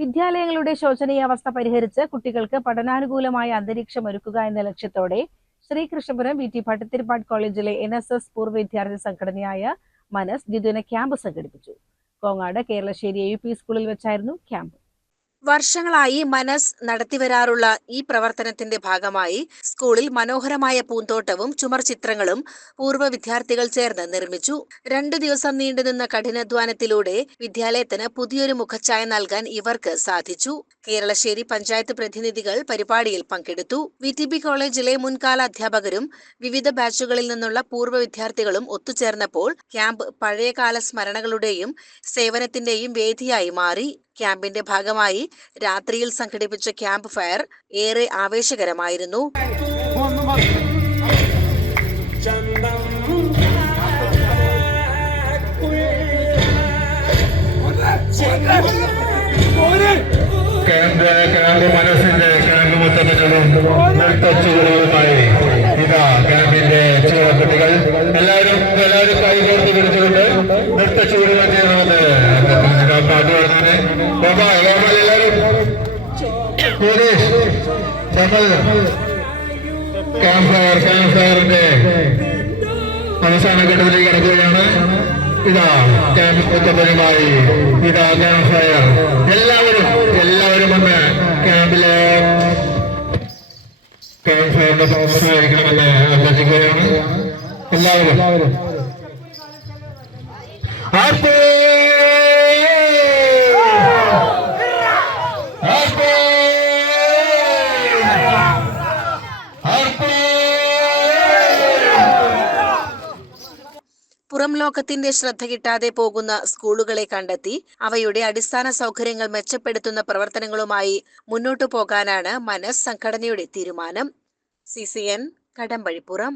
വിദ്യാലയങ്ങളുടെ ശോചനീയാവസ്ഥ പരിഹരിച്ച് കുട്ടികൾക്ക് പഠനാനുകൂലമായ അന്തരീക്ഷം ഒരുക്കുക എന്ന ലക്ഷ്യത്തോടെ ശ്രീകൃഷ്ണപുരം വി ടി ഭട്ടതിരിപ്പാട് കോളേജിലെ NSS പൂർവ്വ വിദ്യാർത്ഥി സംഘടനയായ മനസ് ദ്വിദിന ക്യാമ്പ് സംഘടിപ്പിച്ചു. കോങ്ങാട് കേരളശ്ശേരി AUP സ്കൂളിൽ വെച്ചായിരുന്നു ക്യാമ്പ്. വർഷങ്ങളായി മനസ് നടത്തിവരാറുള്ള ഈ പ്രവർത്തനത്തിന്റെ ഭാഗമായി സ്കൂളിൽ മനോഹരമായ പൂന്തോട്ടവും ചുമർ ചിത്രങ്ങളും പൂർവ്വ വിദ്യാർത്ഥികൾ ചേർന്ന് നിർമ്മിച്ചു. 2 ദിവസം നീണ്ടുനിന്ന കഠിനാധ്വാനത്തിലൂടെ വിദ്യാലയത്തിന് പുതിയൊരു മുഖച്ഛായ നൽകാൻ ഇവർക്ക് സാധിച്ചു. കേരളശ്ശേരി പഞ്ചായത്ത് പ്രതിനിധികൾ പരിപാടിയിൽ പങ്കെടുത്തു. VTB കോളേജിലെ മുൻകാല അധ്യാപകരും വിവിധ ബാച്ചുകളിൽ നിന്നുള്ള പൂർവ്വ വിദ്യാർത്ഥികളും ഒത്തുചേർന്നപ്പോൾ ക്യാമ്പ് പഴയകാല സ്മരണകളുടെയും സേവനത്തിന്റെയും വേദിയായി മാറി. ക്യാമ്പിന്റെ ഭാഗമായി രാത്രിയിൽ സംഘടിപ്പിച്ച ക്യാമ്പ് ഫയർ ഏറെ ആവേശകരമായിരുന്നു. മനസ്സിന്റെ ക്യാമ്പ് മുത്തപ്പനും നൃത്തച്ചുവടുകളുമായി ഇതാ ക്യാമ്പിന്റെ കുട്ടികൾ എല്ലാവരും കൈകോർത്ത് പിടിച്ചുകൊണ്ട് നൃത്തച്ചുവടുകൾ ചെയ്യണമെന്ന് പാട്ട് പാടുന്നത്. എല്ലാവരും ക്യാമ്പ് ഫയറിന്റെ അവസാന ഘട്ടത്തിലേക്ക് കടക്കുകയാണ്. ഇതാ ക്യാമ്പ് മുത്തപ്പനുമായി ഇതാ ക്യാമ്പ് ഫയർ. എല്ലാവരും വന്ന് ക്യാമ്പിലെ ക്യാമ്പ് ഫയറിന്റെ പ്രവർത്തനമായിരിക്കണമെന്ന് അഭ്യർത്ഥിക്കുകയാണ്. എല്ലാവരും പുറം ലോകത്തിന്റെ ശ്രദ്ധ കിട്ടാതെ പോകുന്ന സ്കൂളുകളെ കണ്ടെത്തി അവയുടെ അടിസ്ഥാന സൗകര്യങ്ങൾ മെച്ചപ്പെടുത്തുന്ന പ്രവർത്തനങ്ങളുമായി മുന്നോട്ടു പോകാനാണ് മനസ് സംഘടനയുടെ തീരുമാനം. CCN കടമ്പഴിപ്പുറം.